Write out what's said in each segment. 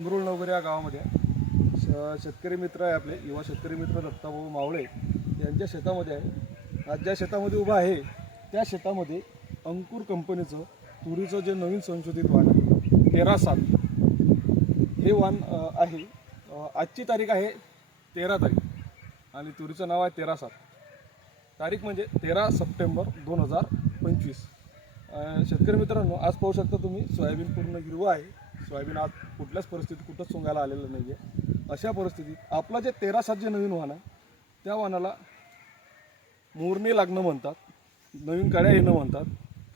अमरुल नवघर या गावामध्ये शेतकरी मित्र आहे आपले युवा शेतकरी मित्र दत्ताभाऊ मावळे यांच्या शेतामध्ये आहे. आज ज्या शेतामध्ये उभा आहे त्या शेतामध्ये अंकुर कंपनीचं तुरीचं जे नवीन संशोधित वाण 13-7 हे वाण आहे. आजची तारीख आहे 13 तारीख आणि तुरीचं नाव आहे 13-7. तारीख म्हणजे 13 सप्टेंबर 2025. शेतकरी मित्रांनो, आज पाहू शकता तुम्ही सोयाबीन पूर्ण हिरवं आहे. सोयाबीन आज कुठल्याच परिस्थितीत कुठंच सोंगायला आलेलं नाही आहे. अशा परिस्थितीत आपलं जे 13-7 जे नवीन वाण आहे त्या वाणाला मोरणी लागणं म्हणतात, नवीन कळ्या येणं म्हणतात.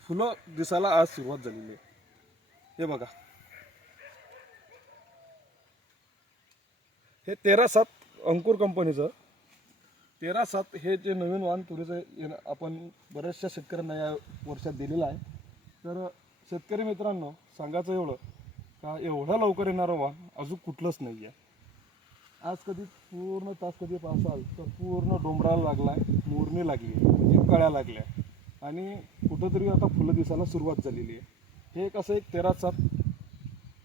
फुलं दिसायला आज सुरुवात झालेली आहे. हे बघा, हे 13-7 अंकुर कंपनीचं 13-7 हे जे नवीन वाण तुरीचं आपण बऱ्याचशा शेतकऱ्यांना या वर्षात दिलेलं आहे. तर शेतकरी मित्रांनो, सांगायचं एवढं का एवढं लवकर येणारं वाण अजून कुठलंच नाही आहे. आज कधी पूर्ण तास कधी पावसाल तर पूर्ण डोंगराला लागला आहे, मोरणी लागली आहे, म्हणजे कळ्या लागल्या आणि कुठंतरी आता फुलं दिसायला सुरुवात झालेली आहे. हे कसं एक 13-7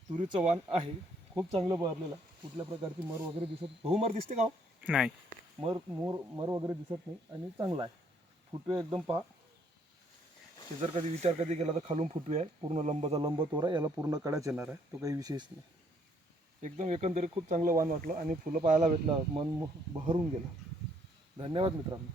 तुरीचं वाण आहे. खूप चांगलं बहरलेलं आहे. कुठल्या प्रकारची मर वगैरे दिसत मर दिसते का? नाही, मर वगैरे दिसत नाही आणि चांगला आहे. फुटवे एकदम पहा. हे जर कधी विचार केला तर खालून फुटवे आहे, पूर्ण लंबचा लंब तोरा, याला पूर्ण कड्याच येणार आहे. तो काही विशेष नाही. एकदम एकंदरीत खूप चांगलं वाण वाटलं आणि फुलं पाहायला भेटलं, मन बहरून गेलं. धन्यवाद मित्रांनो.